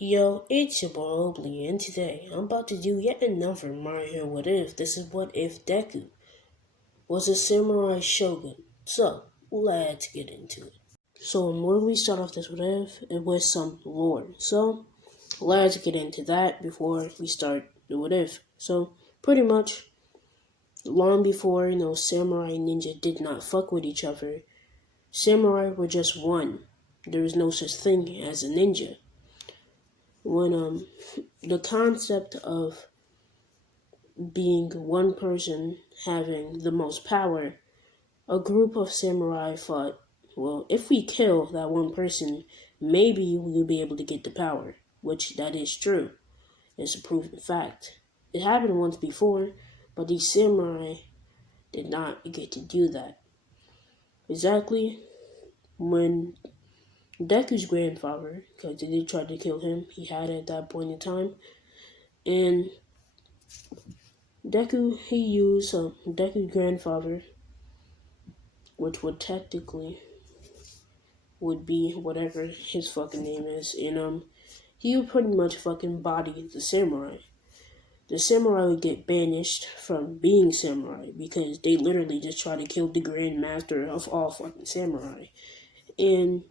Yo, it's your boy Obley, and today I'm about to do yet another Mario What If. This is what if Deku was a samurai shogun. So, let's get into it. So, where we start off this what if, it was some lore. So, let's get into that before we start the what if. So, pretty much, long before, samurai and ninja did not fuck with each other, samurai were just one. There is no such thing as a ninja. When, the concept of being one person having the most power, a group of samurai thought, well, if we kill that one person, maybe we'll be able to get the power, which that is true. It's a proven fact. It happened once before, but these samurai did not get to do that. Exactly when Deku's grandfather, because they did try to kill him, he had at that point in time, and he used Deku's grandfather, which would technically would be whatever his fucking name is, and he would pretty much fucking body the samurai. The samurai would get banished from being samurai because they literally just try to kill the grand master of all fucking samurai. And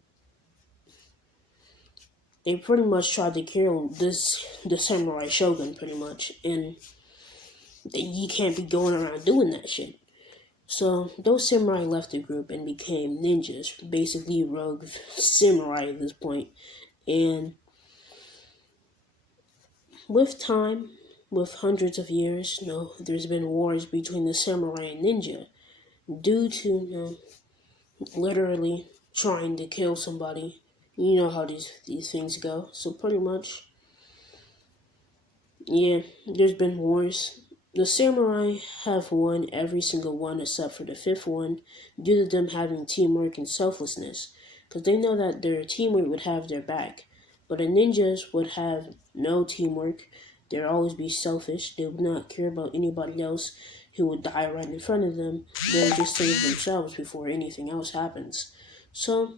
they pretty much tried to kill the samurai shogun pretty much, and you can't be going around doing that shit. So those samurai left the group and became ninjas, basically rogue samurai at this point. And with time, with hundreds of years, there's been wars between the samurai and ninja due to, literally trying to kill somebody. You know how these things go. So pretty much, yeah, there's been wars. The samurai have won every single one except for the fifth one due to them having teamwork and selflessness. Because they know that their teamwork would have their back. But the ninjas would have no teamwork. They'd always be selfish. They would not care about anybody else who would die right in front of them. They would just save themselves before anything else happens. So,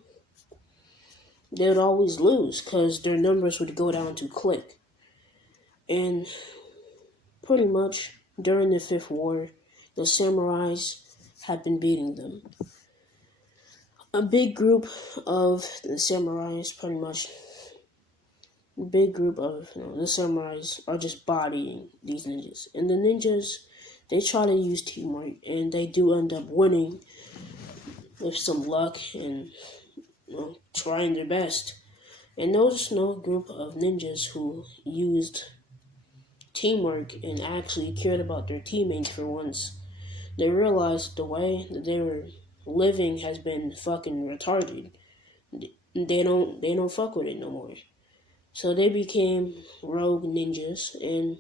they would always lose because their numbers would go down to click. And pretty much during the Fifth War, the samurais had been beating them. A big group of the samurais, pretty much, the samurais are just bodying these ninjas. And the ninjas, they try to use teamwork, and they do end up winning with some luck and trying their best. And those group of ninjas who used teamwork and actually cared about their teammates for once, they realized the way that they were living has been fucking retarded. They don't fuck with it no more. So they became rogue ninjas, and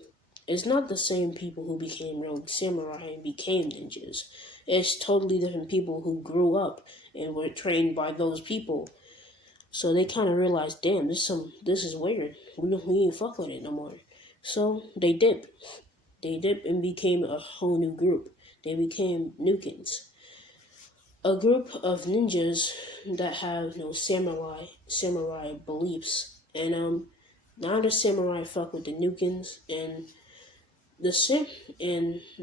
it's not the same people who became rogue samurai and became ninjas. It's totally different people who grew up and were trained by those people. So they kind of realized, damn, this is weird. We ain't fuck with it no more. So they dip. They dip and became a whole new group. They became Nukins. A group of ninjas that have samurai beliefs. And now the samurai fuck with the Nukins, and the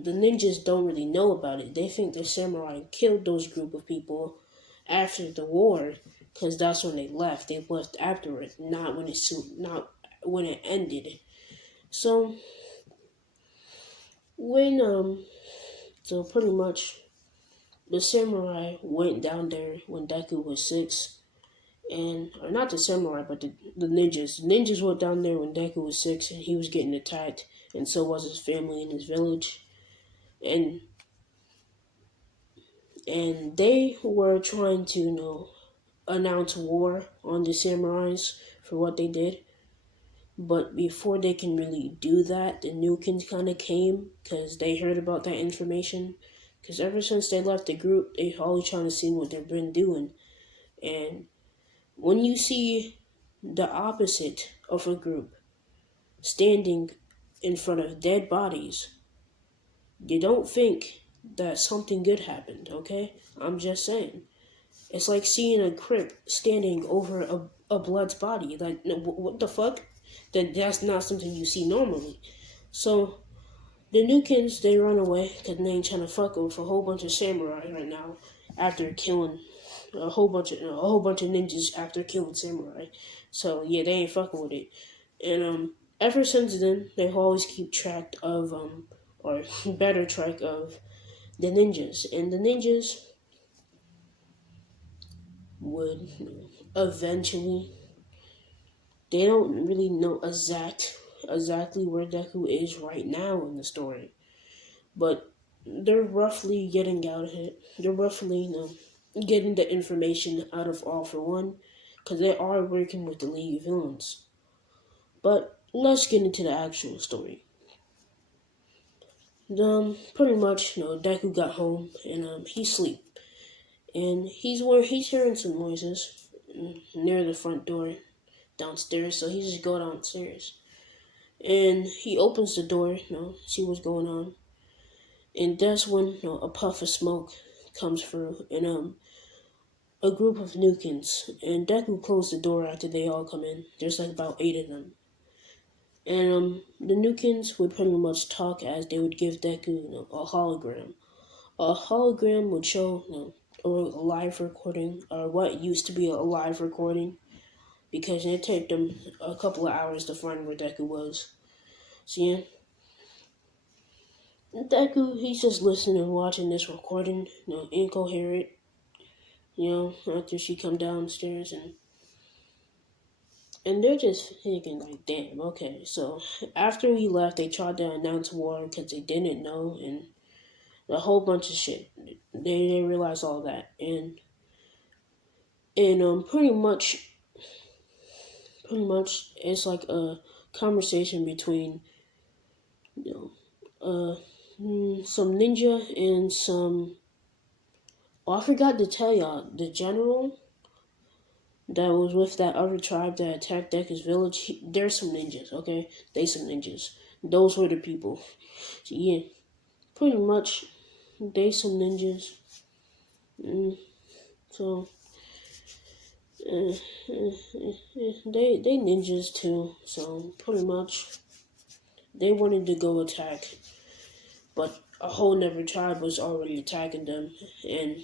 ninjas don't really know about it. They think the samurai killed those group of people after the war, because that's when they left. They left after it, not when it ended. So so pretty much the samurai went down there when Deku was 6, or not the samurai, but the ninjas. The ninjas went down there when Deku was 6, and he was getting attacked, and so was his family in his village, and they were trying to announce war on the samurais for what they did. But before they can really do that, the Nukins kind of came because they heard about that information. Because ever since they left the group, they always trying to see what they've been doing. And when you see the opposite of a group standing in front of dead bodies, you don't think that something good happened, okay? I'm just saying. It's like seeing a crip standing over a blood's body. Like, what the fuck? that's not something you see normally. So the new kids, they run away because they ain't trying to fuck with a whole bunch of samurai right now after killing a whole bunch of ninjas after killing samurai. So yeah, they ain't fucking with it. And ever since then, they always keep track of or better track of the ninjas, and the ninjas would eventually. They don't really know exactly where Deku is right now in the story, but they're roughly getting out of it. They're roughly, getting the information out of All for One, because they are working with the League of Villains. But let's get into the actual story. Pretty much, Deku got home and he's asleep, and he's hearing some noises near the front door downstairs. So he just go downstairs, and he opens the door, see what's going on, and that's when a puff of smoke comes through, and a group of Nukins, and Deku closed the door after they all come in. There's like about 8 of them. And the Nukins would pretty much talk as they would give Deku a hologram. A hologram would show a live recording, or what used to be a live recording, because it took them a couple of hours to find where Deku was. So yeah, Deku, he's just listening and watching this recording, incoherent, after she come downstairs, and they're just thinking like, damn, okay. So after we left, they tried to announce war because they didn't know, and a whole bunch of shit. They realized all that, and pretty much it's like a conversation between you some ninja and some. Oh, I forgot to tell y'all, the general that was with that other tribe that attacked Deku's village. They're some ninjas, okay? They some ninjas. Those were the people. So yeah, pretty much they some ninjas. Mm, so uh, they ninjas too. So pretty much they wanted to go attack, but a whole nother tribe was already attacking them, and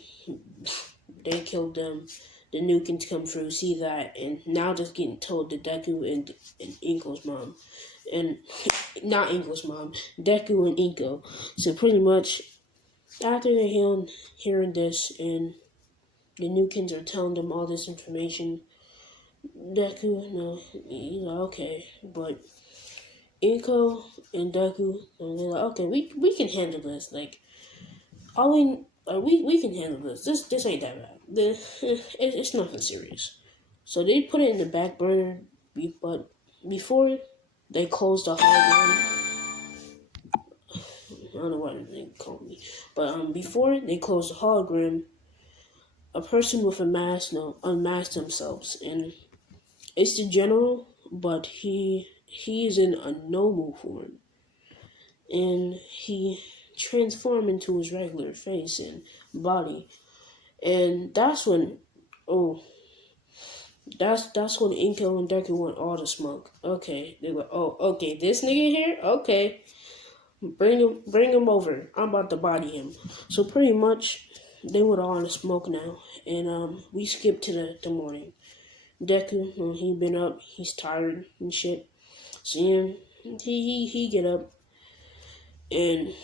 they killed them. The Nukins come through, see that, and now just getting told to Deku and Inko's mom, and not Inko's mom, Deku and Inko. So pretty much after they hearing this, and the Nukins are telling them all this information, Deku, he's like, okay, but Inko and Deku, and they're like, okay, we can handle this. Like, all we can handle this. This ain't that bad. It's nothing serious. So they put it in the back burner, but before they closed the hologram, I don't know what they call me, but before they closed the hologram, a person with a mask, unmasked themselves, and it's the general, but he is in a normal form, and he transformed into his regular face and body, and that's when, oh, that's when Inko and Deku want all the smoke. Okay, they were, oh, okay, this nigga here, okay, bring him over. I'm about to body him. So pretty much, they were all in the smoke now, and we skipped to the morning. Deku, he been up, he's tired and shit. So yeah, he get up, and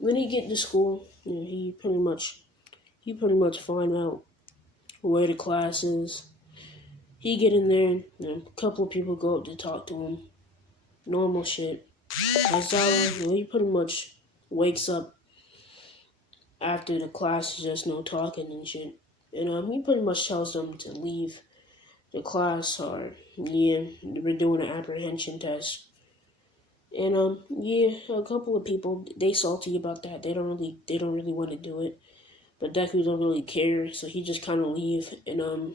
when he get to school, he pretty much find out where the class is. He get in there, and a couple of people go up to talk to him. Normal shit. Aizawa, he pretty much wakes up after the class is just no talking and shit. And he pretty much tells them to leave the class, or yeah, we're doing an apprehension test. And yeah, a couple of people, they salty about that. They don't really want to do it. But Deku don't really care, so he just kind of leave. And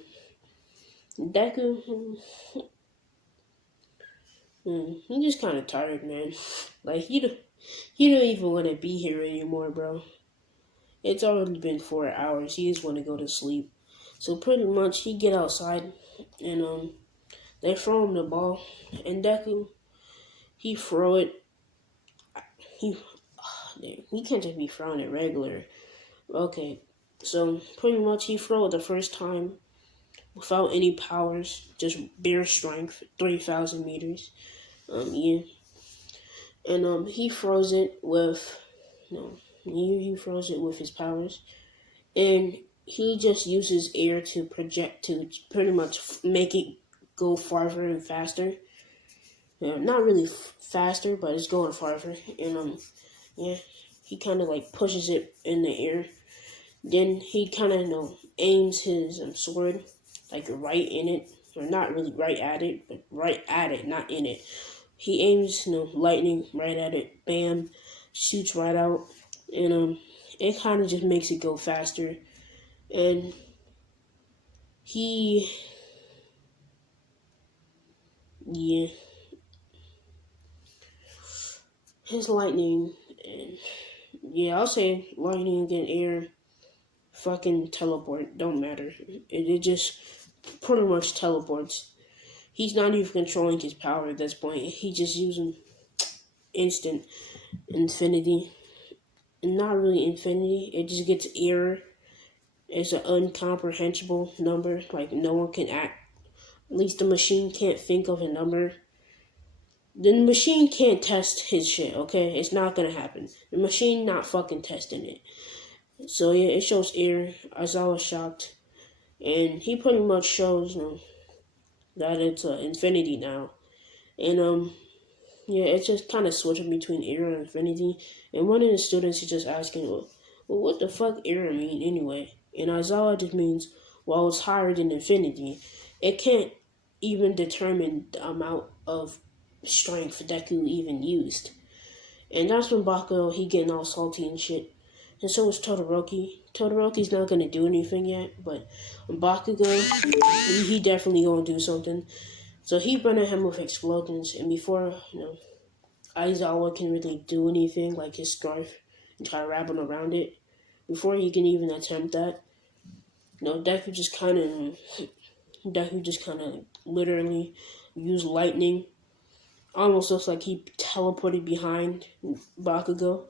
Deku, he just kind of tired, man. Like he don't even want to be here anymore, bro. It's already been 4 hours. He just want to go to sleep. So pretty much, he get outside, and They throw him the ball, and Deku, he throw it. He he can't just be throwing it regular. Okay, so pretty much he throw it the first time without any powers, just bare strength, 3,000 meters. Yeah, and he throws it with no, he throws it with his powers, and he just uses air to project to pretty much make it go farther and faster. Not really faster, but it's going farther. And yeah, he kind of like pushes it in the air. Then he kind of aims his sword like right in it, or not really right at it, but right at it, not in it. He aims lightning right at it. Bam, shoots right out, and it kind of just makes it go faster. And he, yeah, his lightning, and yeah, I'll say lightning and air fucking teleport. Don't matter. It just pretty much teleports. He's not even controlling his power at this point. He just using instant infinity. And not really infinity. It just gets error. It's an incomprehensible number. Like no one can act. At least the machine can't think of a number. The machine can't test his shit, okay? It's not gonna happen. The machine not fucking testing it. So yeah, it shows error. Aizawa shocked. And he pretty much shows that it's infinity now. And yeah, it's just kind of switching between error and infinity. And one of the students is just asking, well, what the fuck error mean anyway? And Aizawa just means, well, it's higher than infinity. It can't even determine the amount of strength Deku even used. And that's when Bakugo, he getting all salty and shit. And so is Todoroki. Todoroki's not gonna do anything yet, but Bakugo, he definitely gonna do something. So he burned him with explosions, and before Aizawa can really do anything like his scarf and try to wrap him around it, before he can even attempt that, Deku just kind of literally used lightning. Almost looks like he teleported behind Bakugo,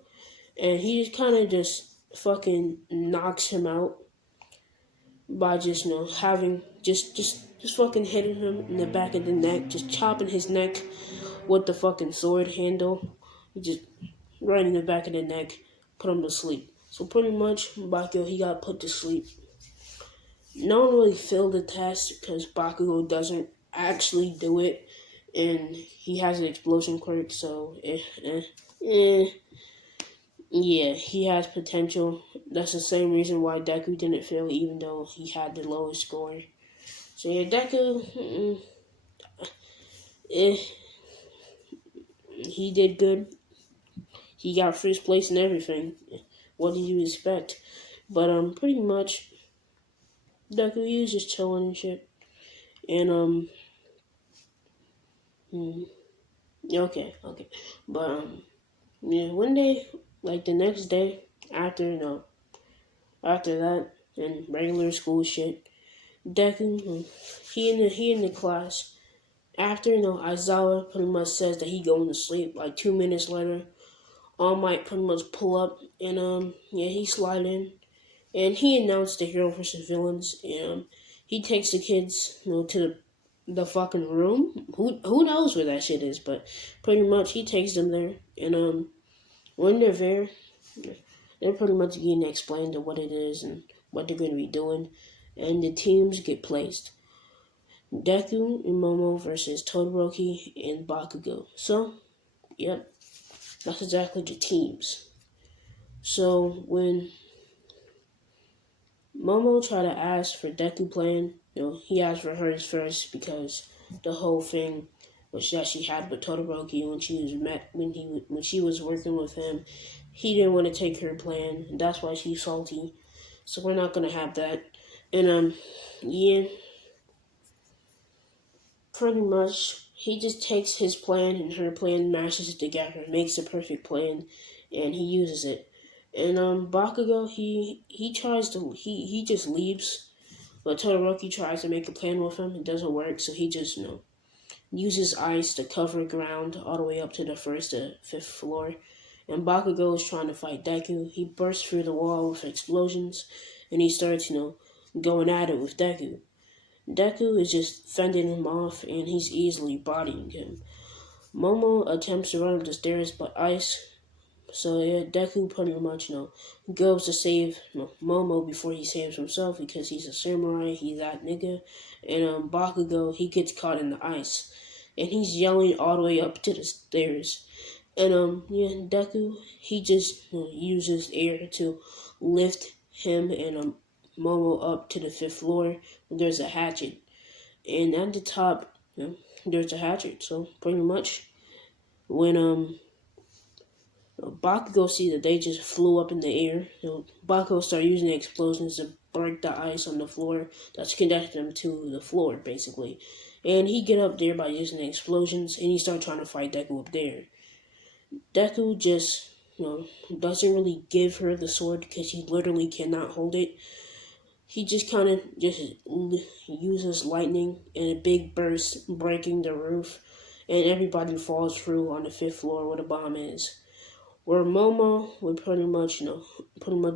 and he just kind of just fucking knocks him out by just having just fucking hitting him in the back of the neck, just chopping his neck with the fucking sword handle, just right in the back of the neck, put him to sleep. So pretty much Bakugo, he got put to sleep. No one really failed the test because Bakugo doesn't actually do it, and he has an explosion quirk, so yeah, he has potential. That's the same reason why Deku didn't fail, even though he had the lowest score. So yeah, Deku, he did good. He got first place in everything. What did you expect? But pretty much, Deku, he was just chilling and shit. And okay. But yeah, one day, like the next day after after that and regular school shit, Deku, he in the class. After Aizawa pretty much says that he going to sleep. Like 2 minutes later, All Might pretty much pull up and yeah, he slide in and he announced the hero versus villains. And he takes the kids to the fucking room. Who knows where that shit is, but pretty much he takes them there. And when they're there, they're pretty much getting explained to what it is and what they're going to be doing, and the teams get placed. Deku and Momo versus Todoroki and Bakugo. So, yep, that's exactly the teams. So when Momo tried to ask for Deku plan, he asked for hers first because the whole thing was that she had with Todoroki when she was working with him, he didn't want to take her plan, and that's why she's salty. So we're not gonna have that. And yeah, pretty much he just takes his plan and her plan, mashes it together, makes the perfect plan, and he uses it. And Bakugo, he tries to he just leaves, but Todoroki tries to make a plan with him. It doesn't work, so he just uses ice to cover ground all the way up to the first to fifth floor. And Bakugo is trying to fight Deku. He bursts through the wall with explosions, and he starts, going at it with Deku. Deku is just fending him off, and he's easily bodying him. Momo attempts to run up the stairs, but ice. So yeah, Deku pretty much, goes to save Momo before he saves himself because he's a samurai. He's that nigga. And Bakugo, he gets caught in the ice, and he's yelling all the way up to the stairs. And yeah, Deku, he just uses air to lift him and Momo up to the fifth floor. There's a hatchet, and at the top, there's a hatchet. So pretty much, when Bakugo see that they just flew up in the air, Bakugo start using the explosions to break the ice on the floor that's connected them to the floor, basically. And he get up there by using the explosions, and he start trying to fight Deku up there. Deku just, doesn't really give her the sword because he literally cannot hold it. He just kind of just uses lightning and a big burst, breaking the roof, and everybody falls through on the fifth floor where the bomb is. Where Momo would pretty much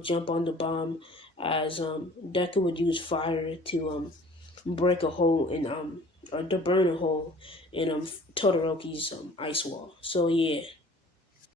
jump on the bomb, as Deku would use fire to break a hole in or to burn a hole in Todoroki's ice wall. So yeah,